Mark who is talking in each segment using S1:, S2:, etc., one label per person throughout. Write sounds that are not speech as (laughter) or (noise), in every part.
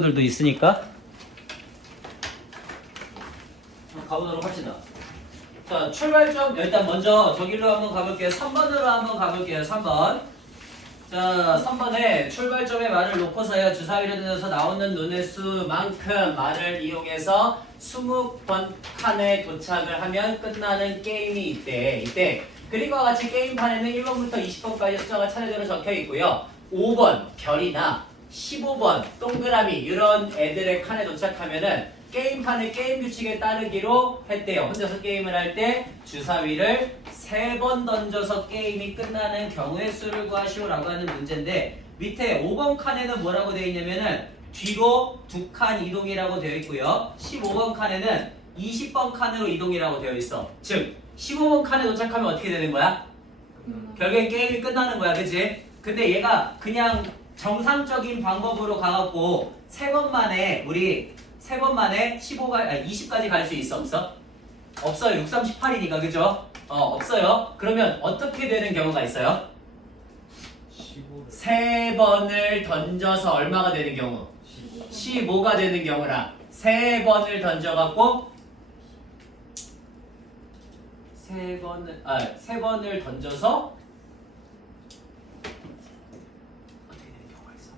S1: 들도 있으니까 가보도록 합시다. 자, 출발점 일단 먼저 저길로 한번 가볼게요. 3번으로 한번 가볼게요. 3번. 자, 3번에 출발점에 말을 놓고서야 주사위를 들어서 나오는 눈의 수만큼 말을 이용해서 20번 칸에 도착을 하면 끝나는 게임이 있대. 이때 그림과 같이 게임판에는 1번부터 20번까지 숫자가 차례대로 적혀 있고요. 5번 별이나 15번 동그라미 이런 애들의 칸에 도착하면은 게임판의 게임 규칙에 따르기로 했대요. 혼자서 게임을 할 때 주사위를 세 번 던져서 게임이 끝나는 경우의 수를 구하시오라고 하는 문제인데 밑에 5번 칸에는 뭐라고 되어 있냐면은 뒤로 두 칸 이동이라고 되어 있고요. 15번 칸에는 20번 칸으로 이동이라고 되어 있어. 즉 15번 칸에 도착하면 어떻게 되는 거야? 결국엔 게임이 끝나는 거야, 그치? 근데 얘가 그냥 정상적인 방법으로 가갖고 세 번 만에 우리 세 번 만에 15가 아, 20까지 갈 수 있어 없어? 없어요. 6, 3, 18이니까 그죠? 어 없어요. 그러면 어떻게 되는 경우가 있어요?
S2: 15를
S1: 세 번을 던져서 얼마가 되는 경우? 15 가 되는 경우라 세 번을 던져갖고 세 번을 아 세 번을 던져서 어떻게 되는 경우가 있어?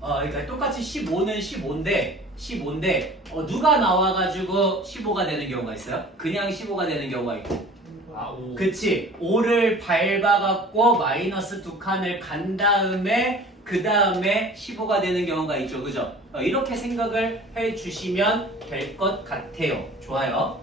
S1: 어, 그러니까 똑같이 15는 15인데 15인데 어, 누가 나와가지고 15가 되는 경우가 있어요? 그냥 15가 되는 경우가 있고.
S2: 아 오.
S1: 그치? 5를 밟아갖고 마이너스 두 칸을 간 다음에 그 다음에 15가 되는 경우가 있죠. 그죠? 어, 이렇게 생각을 해주시면 될 것 같아요. 좋아요.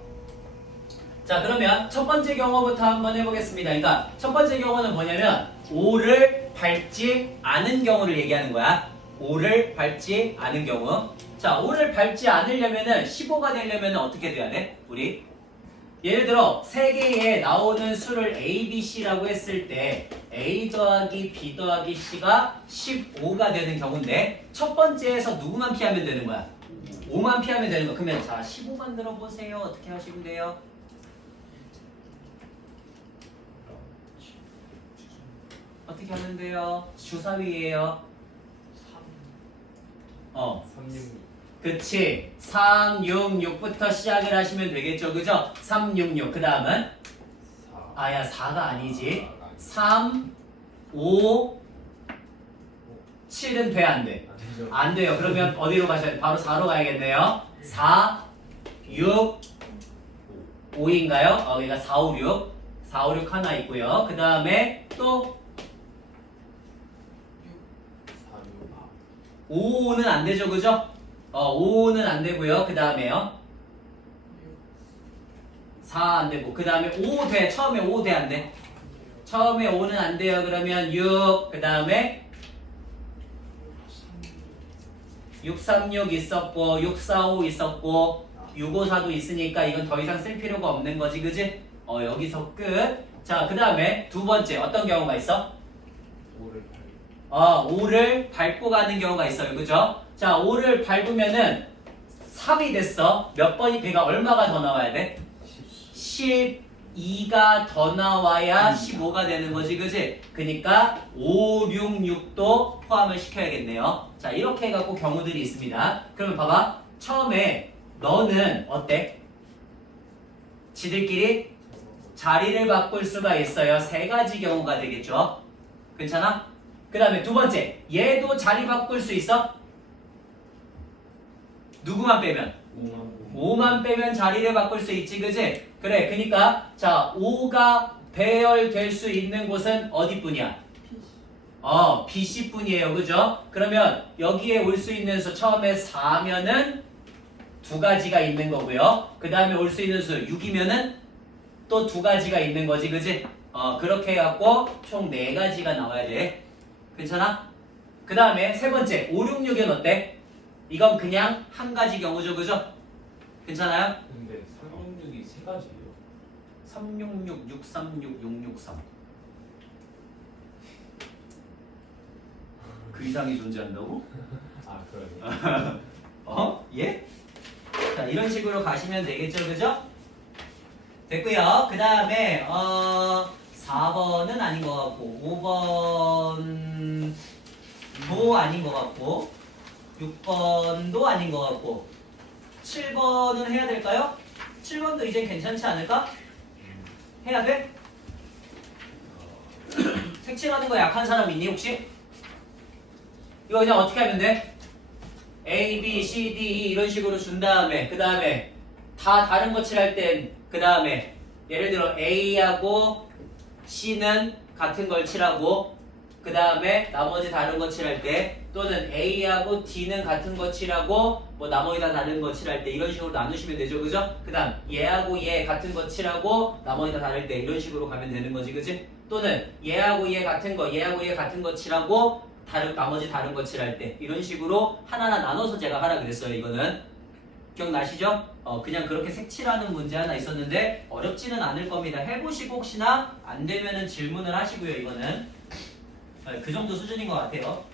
S1: 자 그러면 첫 번째 경우부터 한번 해보겠습니다. 그러니까 첫 번째 경우는 뭐냐면 5를 밟지 않은 경우를 얘기하는 거야 5를 밟지 않은 경우 자 5를 밟지 않으려면은 15가 되려면 어떻게 돼야 돼? 우리 예를 들어 세 개에 나오는 수를 A, B, C라고 했을 때 A 더하기 B 더하기 C가 15가 되는 경우인데 첫 번째에서 누구만 피하면 되는 거야? 5만 피하면 되는 거. 그러면 자 15 만 들어 보세요. 어떻게 하시면 돼요? 어떻게 하면 돼요? 주사위예요. 어,
S2: 366
S1: 그치. 3, 6, 6부터 시작을 하시면 되겠죠. 그죠? 3, 6, 6. 그 다음은?
S2: 4
S1: 아야, 4가 아니지. 3, 5, 7은 돼, 안 돼?
S2: 아니죠
S1: 안 돼요. 그러면 (laughs) 어디로 가셔야 돼? 바로 4로 가야겠네요. 4, 6, 5인가요? 어, 그러니까 4, 5, 6. 4, 5, 6 하나 있고요. 그 다음에 또
S2: 4 6 아
S1: 5는 안 되죠. 그죠? 어, 5는 안 되고요. 그 다음에요. 4 안 되고. 그 다음에 5 돼. 처음에 5 돼, 안 돼? 처음에 5는 안 돼요. 그러면 6. 그 다음에 636 있었고, 645 있었고, 654도 있으니까 이건 더 이상 쓸 필요가 없는 거지, 그지? 어, 여기서 끝. 자, 그 다음에 두 번째. 어떤 경우가 있어?
S2: 5를 8
S1: 어, 5를 밟고 가는 경우가 있어요. 그죠? 자, 5를 밟으면은 3이 됐어. 몇 번이, 그러니까 얼마가 더 나와야 돼? 12가 더 나와야 15가 되는 거지, 그지? 그니까 5, 6, 6도 포함을 시켜야겠네요. 자, 이렇게 해갖고 경우들이 있습니다. 그러면 봐봐. 처음에 너는 어때? 지들끼리 자리를 바꿀 수가 있어요. 세 가지 경우가 되겠죠. 괜찮아? 그 다음에 두 번째, 얘도 자리 바꿀 수 있어? 누구만 빼면?
S2: 5만
S1: 5만 빼면 자리를 바꿀 수 있지, 그지? 그래, 그니까, 자, 5가 배열될 수 있는 곳은 어디뿐이야? 어, BC뿐이에요, 그죠? 그러면 여기에 올 수 있는 수 처음에 4면은 두 가지가 있는 거고요. 그 다음에 올 수 있는 수 6이면은 또 두 가지가 있는 거지, 그지? 어, 그렇게 해갖고 총 네 가지가 나와야 돼. 괜찮아? 그 다음에 세 번째, 5, 6, 6은 어때? 이건 그냥 한 가지 경우죠, 그죠? 괜찮아요?
S2: 근데 366이 세 가지예요
S1: 366, 636, 663. 그 이상이 존재한다고?
S2: 아 그러네 (laughs)
S1: 어? 예? 자, 이런 식으로 가시면 되겠죠, 그죠? 됐고요. 그 다음에 어 4번은 아닌 것 같고 5번 음, 도 아닌 것 같고 6번도 아닌 것 같고 7번은 해야 될까요? 7번도 이제 괜찮지 않을까? 해야 돼? (coughs) 색칠하는 거 약한 사람 있니 혹시? 이거 그냥 어떻게 하면 돼? A, B, C, D, E 이런 식으로 준 다음에 그 다음에 다 다른 거 칠할 땐 그 다음에 예를 들어 A하고 C는 같은 걸 칠하고 그 다음에 나머지 다른 거 칠할 때 또는 A하고 D는 같은 거 칠하고 뭐 나머지 다 다른 거 칠할 때 이런 식으로 나누시면 되죠 그죠? 그 다음 얘하고 얘 같은 거 칠하고 나머지 다 다를 때 이런 식으로 가면 되는 거지 그지? 또는 얘하고 얘 같은 거 얘하고 얘 같은 거 칠하고 다른 나머지 다른 거 칠할 때 이런 식으로 하나하나 나눠서 제가 하라 그랬어요 이거는 기억나시죠? 어, 그냥 그렇게 색칠하는 문제 하나 있었는데 어렵지는 않을 겁니다. 해보시고 혹시나 안 되면은 질문을 하시고요. 이거는 어, 그 정도 수준인 것 같아요.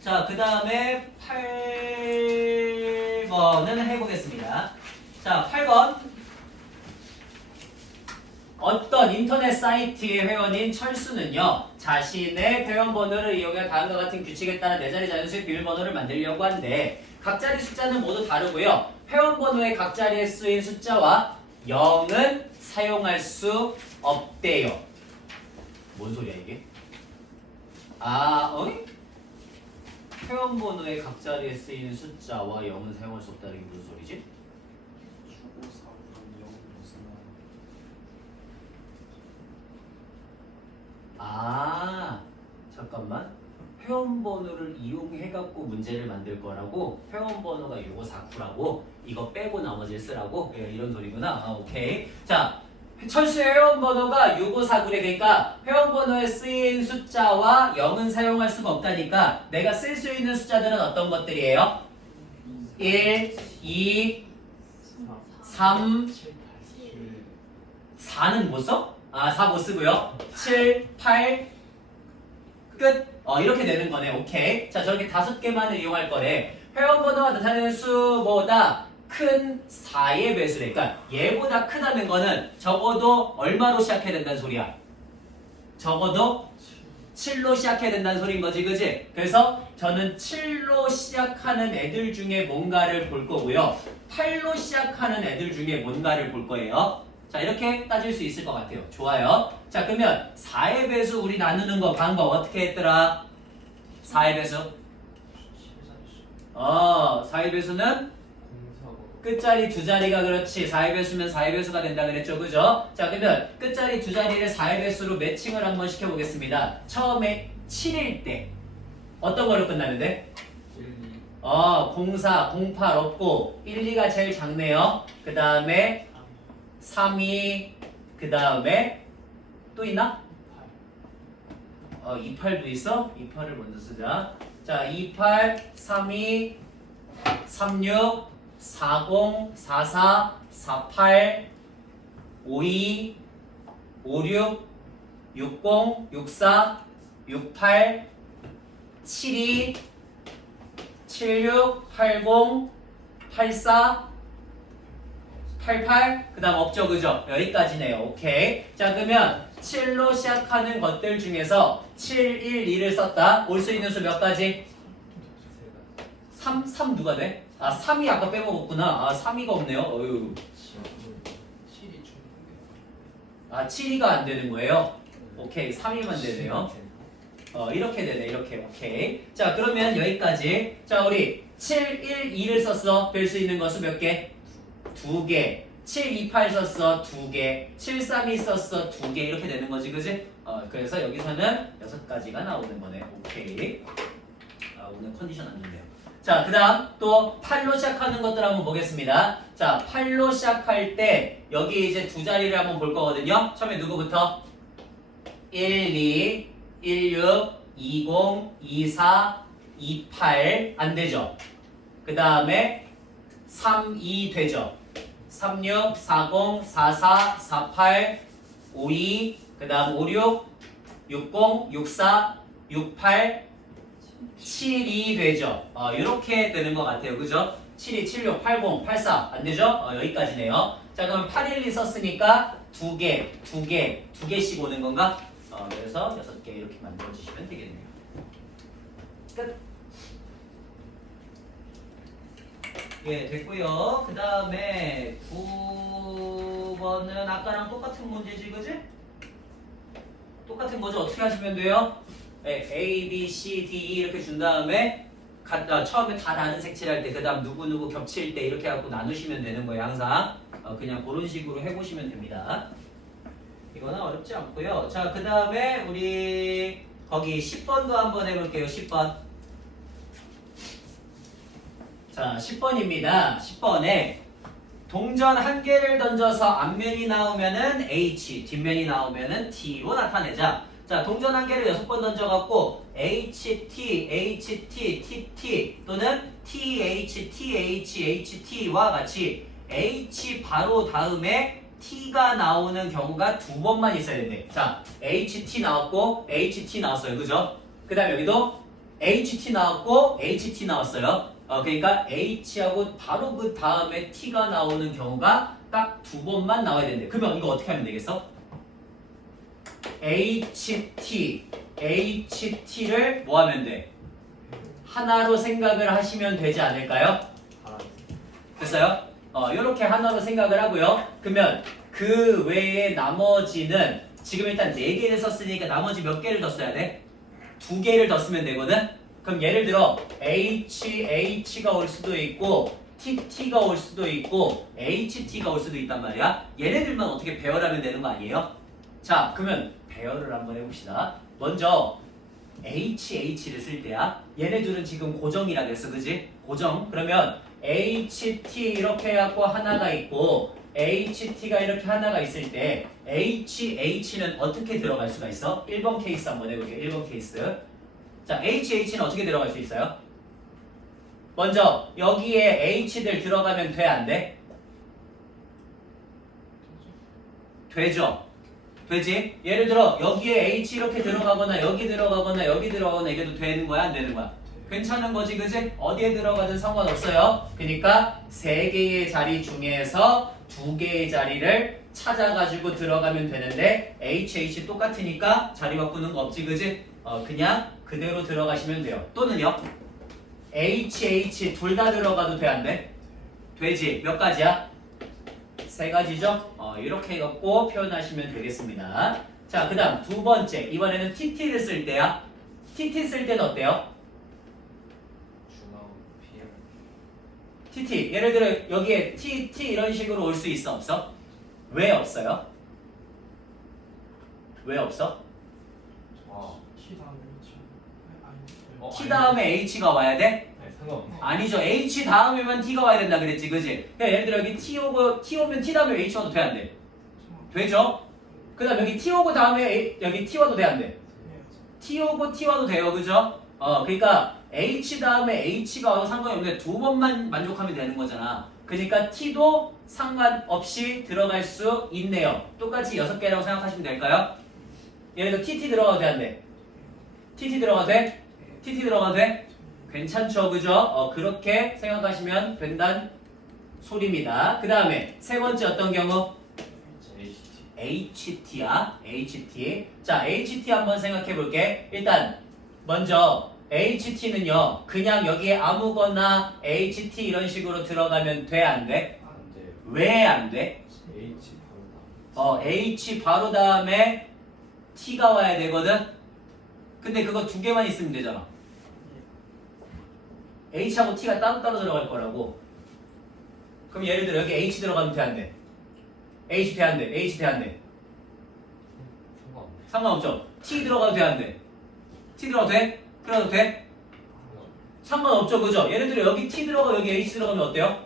S1: 자, 그 다음에 8번은 해보겠습니다. 자, 8번. 어떤 인터넷 사이트의 회원인 철수는요, 자신의 회원번호를 이용해 다음과 같은 규칙에 따라 네 자리 자연수의 비밀번호를 만들려고 하는데, 각 자리 숫자는 모두 다르고요. 회원번호의 각 자리에 쓰인 숫자와 0은 사용할 수 없대요. 뭔 소리야 이게? 아, 어이? 회원번호의 각 자리에 쓰이는 숫자와 0은 사용할 수 없다는 게 무슨 소리지? 아, 잠깐만. 회원 번호를 이용해 갖고 문제를 만들 거라고 회원 번호가 요거 4구라고 이거 빼고 나머지를 쓰라고 예, 이런 소리구나. 아, 오케이. 자, 철수의 회원 번호가 6549래 그러니까 회원 번호에 쓰인 숫자와 0은 사용할 수가 없다니까 내가 쓸 수 있는 숫자들은 어떤 것들이에요? 1, 2, 3, 4는 못 써? 아, 4 못 쓰고요. 7, 8, 끝. 어, 이렇게 되는 거네. 오케이. 자, 저렇게 다섯 개만을 이용할 거래. 회원번호가 나타내는 수보다 큰 4의 배수래. 그러니까 얘보다 크다는 거는 적어도 얼마로 시작해야 된다는 소리야? 적어도 7로 시작해야 된다는 소리인 거지, 그지? 그래서 저는 7로 시작하는 애들 중에 뭔가를 볼 거고요. 8로 시작하는 애들 중에 뭔가를 볼 거예요. 자, 이렇게 따질 수 있을 것 같아요. 좋아요. 자, 그러면 4의 배수 우리 나누는 거 방법 어떻게 했더라? 4의 배수. 어, 4의 배수는 끝자리 두 자리가 그렇지 4의 배수면 4의 배수가 된다 그랬죠 그죠? 자 그러면 끝자리 두 자리를 4의 배수로 매칭을 한번 시켜보겠습니다 처음에 7일 때 어떤 거로 끝나는데? 어 04, 08 없고 1, 2가 제일 작네요 그 다음에 3, 2, 그 다음에 또 있나? 어 28도 있어? 28을 먼저 쓰자 자 28, 32, 36 40, 44, 48, 52, 56, 60, 64, 68, 72, 76, 80, 84, 88, 그 다음 없죠, 그죠? 여기까지네요. 오케이. 자, 그러면 7로 시작하는 것들 중에서 7, 1, 2를 썼다. 올 수 있는 수 몇 가지? 3, 3 누가 돼? 아, 3이 아까 빼먹었구나. 아, 3이가 없네요. 어휴. 아, 7이가 안 되는 거예요? 오케이, 3이만 되네요. 어, 이렇게 되네, 이렇게. 오케이. 자, 그러면 여기까지. 자, 우리 7, 1, 2를 썼어. 뺄수 있는 것은 몇 개? 두 개. 7, 2, 8 썼어. 두 개. 7, 3, 2 썼어. 두 개. 이렇게 되는 거지, 그지? 어, 그래서 여기서는 여섯 가지가 나오는 거네. 오케이. 아, 오늘 컨디션 안 좋네요. 자, 그 다음 또 8로 시작하는 것들 한번 보겠습니다. 자, 8로 시작할 때 여기 이제 두 자리를 한번 볼 거거든요. 처음에 누구부터? 1, 2, 1, 6, 20, 24, 28. 안 되죠? 그 다음에 3, 2 되죠? 36, 40, 44, 48, 52, 그 다음 56, 60, 64, 68, 7이 되죠. 어, 이렇게 되는 것 같아요. 그죠? 72, 76, 80, 84. 안 되죠? 어, 여기까지네요. 자, 그럼 812 썼으니까 두 개, 두 개, 두 개씩 오는 건가? 어, 그래서 여섯 개 이렇게 만들어 주시면 되겠네요. 끝. 예, 됐고요. 그 다음에 9번은 아까랑 똑같은 문제지, 그지? 똑같은 거죠. 어떻게 하시면 돼요? 네, A, B, C, D E 이렇게 준 다음에 갖다 처음에 다 다른 색칠할 때, 그 다음 누구누구 겹칠 때 이렇게 하고 나누시면 되는 거예요, 항상. 어, 그냥 그런 식으로 해보시면 됩니다. 이거는 어렵지 않고요. 자, 그 다음에 우리 거기 10번도 한번 해볼게요. 10번. 자, 10번입니다. 10번에 동전 한 개를 던져서 앞면이 나오면은 H, 뒷면이 나오면은 T로 나타내자. 자, 동전 한 개를 여섯 번 던져갖고 HT, HT, TT 또는 TH, TH, HT와 같이 H 바로 다음에 T가 나오는 경우가 두 번만 있어야 된대. 자, HT 나왔고 HT 나왔어요. 그죠? 그 다음에 여기도 HT 나왔고 HT 나왔어요. 어, 그러니까 H하고 바로 그 다음에 T가 나오는 경우가 딱 두 번만 나와야 된대. 그러면 이거 어떻게 하면 되겠어? HT, HT를 뭐 하면 돼? 하나로 생각을 하시면 되지 않을까요? 됐어요? 어, 이렇게 하나로 생각을 하고요. 그러면 그 외에 나머지는 지금 일단 네 개를 썼으니까 나머지 몇 개를 더 써야 돼? 두 개를 더 쓰면 되거든? 그럼 예를 들어 H, H가 올 수도 있고 TT가 올 수도 있고 HT가 올 수도 있단 말이야. 얘네들만 어떻게 배열하면 되는 거 아니에요? 자, 그러면 배열을 한번 해봅시다. 먼저 HH를 쓸 때야. 얘네들은 지금 고정이라 그랬어, 그지? 고정. 그러면 HT 이렇게 해갖고 하나가 있고 HT가 이렇게 하나가 있을 때 HH는 어떻게 들어갈 수가 있어? 1번 케이스 한번 해볼게요. 1번 케이스. 자, HH는 어떻게 들어갈 수 있어요? 먼저 여기에 H들 들어가면 돼, 안 돼? 되죠? 되지? 예를 들어 여기에 H 이렇게 들어가거나 여기 들어가거나 여기 들어가거나 이게도 되는 거야, 안 되는 거야? 괜찮은 거지, 그지? 어디에 들어가든 상관없어요. 그러니까 세 개의 자리 중에서 두 개의 자리를 찾아가지고 들어가면 되는데 HH 똑같으니까 자리 바꾸는 거 없지, 그지? 어, 그냥 그대로 들어가시면 돼요. 또는요, HH 둘 다 들어가도 돼, 안 돼? 되지? 몇 가지야? 세 가지죠? 어, 이렇게 갖고 표현하시면 되겠습니다. 자, 그 다음 두 번째. 이번에는 TT를 쓸 때야. TT 쓸 때는 어때요? TT. 예를 들어 여기에 T, T 이런 식으로 올 수 있어? 없어? 왜 없어요? 왜 없어?
S2: 아.
S3: 키 다음에 H
S2: 어,
S1: T. 다음에 H가 와야 돼?
S2: 네, 상관없네.
S1: 아니죠. H 다음에만 T가 와야 된다 그랬지, 그지? 그러니까 예를 들어 여기 T 오고 T 오면 T 다음에 H 와도 돼, 안 돼? 되죠? 그 다음 여기 T 오고 다음에 A- 여기 T 와도 돼, 안 돼? T 오고 T 와도 돼요, 그죠? 어, 그러니까 H 다음에 H가 와도 상관이 없는데 두 번만 만족하면 되는 거잖아. 그러니까 T도 상관없이 들어갈 수 있네요. 똑같이 여섯 개라고 생각하시면 될까요? 예를 들어 TT 들어가도 돼, 안 돼? TT 들어가도 돼? TT 들어가도 돼? 괜찮죠, 그죠? 어, 그렇게 생각하시면 된다는 소리입니다. 그 다음에 세 번째 어떤 경우?
S2: HT.
S1: HT야, HT. 자, HT 한번 생각해 볼게. 일단, 먼저, HT는요, 그냥 여기에 아무거나 HT 이런 식으로 들어가면 돼, 안 돼?
S2: 안 돼요.
S1: 왜 안 돼?
S2: H 바로
S1: 어, H 바로 다음에 T가 와야 되거든? 근데 그거 두 개만 있으면 되잖아. H하고 T가 따로따로 들어갈 거라고. 그럼 예를 들어 여기 H 들어가면 돼, 안 돼? H 돼, 안 돼? H 돼, 안 돼? 상관없죠. T 들어가도 돼, 안 돼? T 들어가도 돼? 그래도 돼? 상관없죠, 그죠? 예를 들어 여기 T 들어가 여기 H 들어가면 어때요?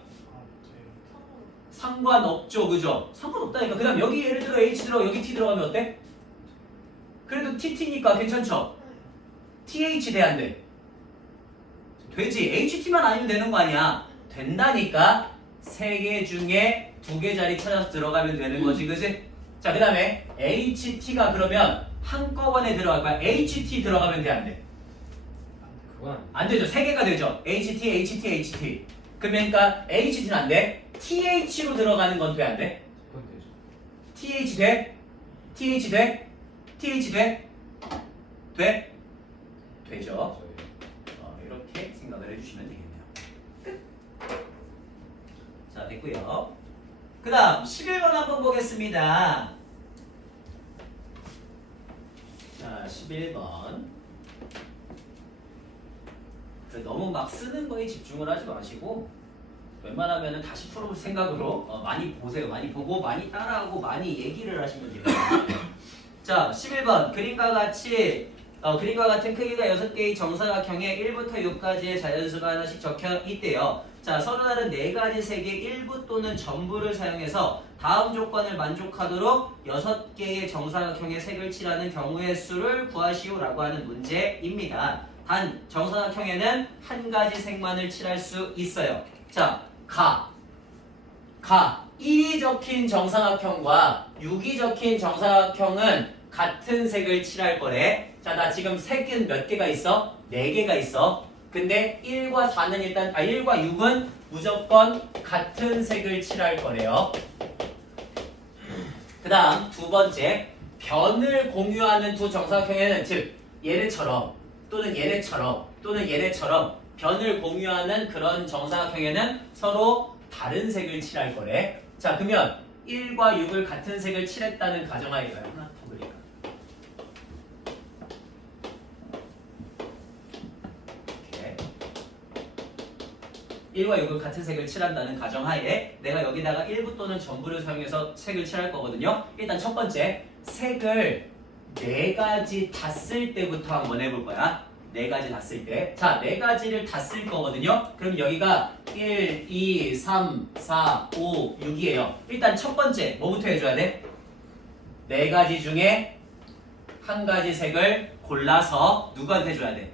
S1: 상관없죠, 그죠? 상관없다니까. 그 다음 여기 예를 들어 H 들어가 여기 T 들어가면 어때? 그래도 TT니까 괜찮죠? TH 돼, 안 돼? 되지. HT만 아니면 되는 거 아니야. 된다니까. 세 개 중에 두 개 자리 찾아서 들어가면 되는 거지, 그지? 자, 그 다음에 HT가 그러면 한꺼번에 들어갈 거야. HT 들어가면 돼, 안 돼?
S2: 그건
S1: 안안 되죠. 세 개가 되죠. HT, HT, HT. 그러니까 HT는 안 돼. TH로 들어가는 건 돼, 안 돼?
S2: 그건 되죠.
S1: TH 돼? TH 돼? TH 돼? 돼? 되죠.
S2: 저희
S1: 어, 해주시면 되겠네요. 끝. 자, 됐고요. 그 다음 11번 한번 보겠습니다. 자, 11번. 너무 막 쓰는 거에 집중을 하지 마시고 웬만하면 다시 풀어볼 생각으로 어, 많이 보세요. 많이 보고 많이 따라하고 많이 얘기를 하시면 됩니다. (coughs) 자, 11번 그림과 같이 어, 그림과 같은 크기가 6개의 정사각형에 1부터 6까지의 자연수가 하나씩 적혀 있대요. 자, 서로 다른 4가지 색의 일부 또는 전부를 사용해서 다음 조건을 만족하도록 6개의 정사각형의 색을 칠하는 경우의 수를 구하시오라고 하는 문제입니다. 단, 정사각형에는 한 가지 색만을 칠할 수 있어요. 자, 가. 가. 1이 적힌 정사각형과 6이 적힌 정사각형은 같은 색을 칠할 거래. 자, 나 지금 색은 몇 개가 있어? 4개가 있어. 근데 1과 4는 일단, 아, 1과 6은 무조건 같은 색을 칠할 거래요. 그 다음 두 번째, 변을 공유하는 두 정사각형에는 즉, 얘네처럼 또는 얘네처럼 또는 얘네처럼 변을 공유하는 그런 정사각형에는 서로 다른 색을 칠할 거래. 자, 그러면 1과 6을 같은 색을 칠했다는 가정하에가요. 하나 더 그릴까? 이렇게. 1과 6을 같은 색을 칠한다는 가정하에 내가 여기다가 일부 또는 전부를 사용해서 색을 칠할 거거든요. 일단 첫 번째, 색을 네 가지 다 쓸 때부터 한번 해볼 거야. 네 가지 다 쓸 때. 자, 네 가지를 다 쓸 거거든요. 그럼 여기가 1, 2, 3, 4, 5, 6이에요. 일단 첫 번째, 뭐부터 해줘야 돼? 네 가지 중에 한 가지 색을 골라서 누구한테 줘야 돼?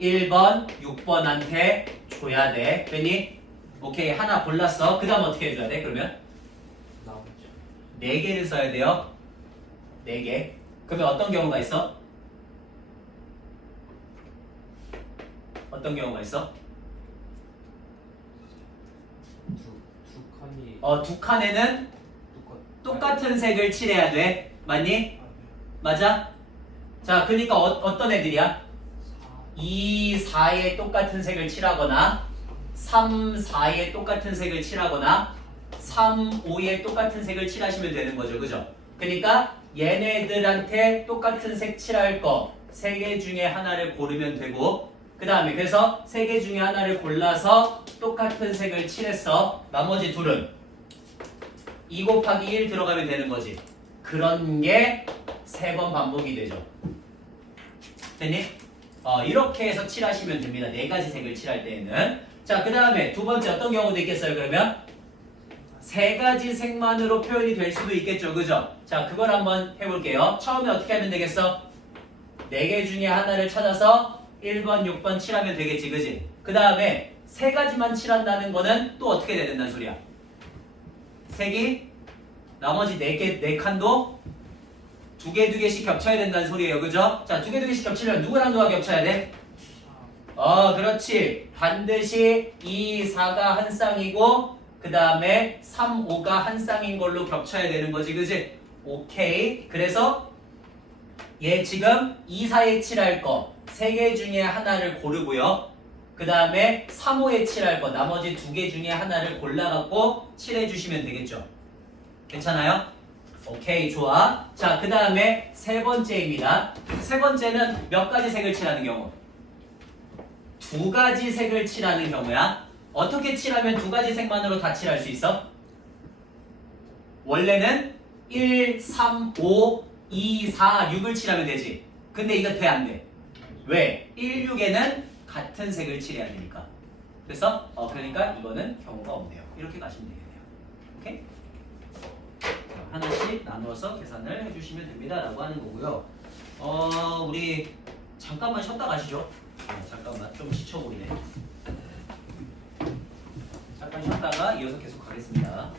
S1: 1번, 6번한테 줘야 돼. 됐니? 오케이, 하나 골랐어. 그 다음 어떻게 해줘야 돼? 그러면? 네 개를 써야 돼요. 네 개. 그러면 어떤 경우가 있어? 어떤 경우가 있어?
S2: 두, 두 칸이
S1: 어, 두 칸에는
S2: 똑같.
S1: 똑같은 색을 칠해야 돼. 맞니?
S3: 아, 네.
S1: 맞아? 자, 그러니까 어, 어떤 애들이야?
S3: 4,
S1: 2, 4에 똑같은 색을 칠하거나 3, 4에 똑같은 색을 칠하거나 3, 5에 똑같은 색을 칠하시면 되는 거죠. 그죠? 그러니까 얘네들한테 똑같은 색 칠할 거 세 개 중에 하나를 고르면 되고 그 다음에 그래서 세 개 중에 하나를 골라서 똑같은 색을 칠했어. 나머지 둘은 2 곱하기 1 들어가면 되는 거지. 그런 게 세 번 반복이 되죠. 됐니? 어, 이렇게 해서 칠하시면 됩니다. 네 가지 색을 칠할 때에는. 자, 그 다음에 두 번째 어떤 경우도 있겠어요, 그러면? 세 가지 색만으로 표현이 될 수도 있겠죠, 그죠? 자, 그걸 한번 해볼게요. 처음에 어떻게 하면 되겠어? 네 개 중에 하나를 찾아서 1번, 6번 칠하면 되겠지, 그지? 그 다음에 세 가지만 칠한다는 거는 또 어떻게 돼야 된다는 소리야? 색이 나머지 네 개, 네 칸도 두 개, 두 개씩 겹쳐야 된다는 소리예요, 그죠? 자, 두 개, 두 개씩 겹치려면 누구랑 누가 겹쳐야 돼?
S3: 4,
S1: 어, 그렇지. 반드시 2, 4가 한 쌍이고, 그 다음에 3, 5가 한 쌍인 걸로 겹쳐야 되는 거지, 그지? 오케이. 그래서 얘 지금 2, 4에 칠할 거, 세개 중에 하나를 고르고요. 그 다음에 3, 5에 칠할 거, 나머지 두개 중에 하나를 골라갖고 칠해주시면 되겠죠. 괜찮아요? 오케이, 좋아. 자, 그 다음에 세 번째입니다. 세 번째는 몇 가지 색을 칠하는 경우? 두 가지 색을 칠하는 경우야. 어떻게 칠하면 두 가지 색만으로 다 칠할 수 있어? 원래는 1, 3, 5, 2, 4, 6을 칠하면 되지. 근데 이거 돼, 안 돼? 왜? 1, 6에는 같은 색을 칠해야 되니까. 그래서, 어, 그러니까 이거는 경우가 없네요. 이렇게 가시면 되겠네요. 오케이? 자, 하나씩 나누어서 계산을 해주시면 됩니다. 라고 하는 거고요. 어, 우리 잠깐만 쉬었다 가시죠. 네, 잠깐만 좀 지쳐보이네. 쉬었다가 이어서 계속 가겠습니다.